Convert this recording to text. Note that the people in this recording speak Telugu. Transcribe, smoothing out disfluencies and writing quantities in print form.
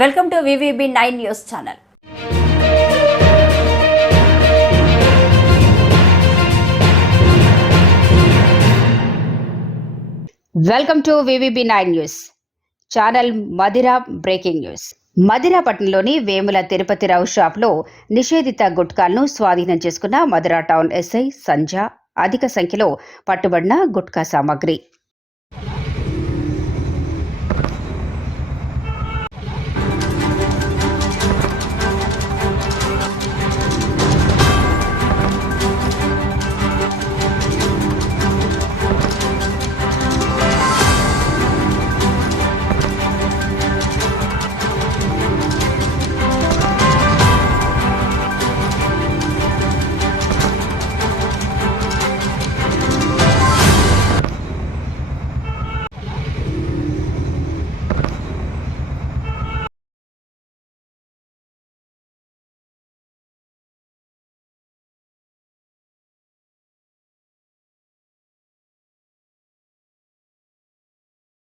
Welcome to VVB 9 news channel. Welcome to VVB 9 news channel. Madira breaking news. Madira పట్టణంలోని వేముల తిరుపతిరావు షాప్లో నిషేధిత గుట్కాలను స్వాధీనం చేసుకున్న మదిరా టౌన్ ఎస్ఐ సంజ. అధిక సంఖ్యలో పట్టుబడిన గుట్కా సామాగ్రి.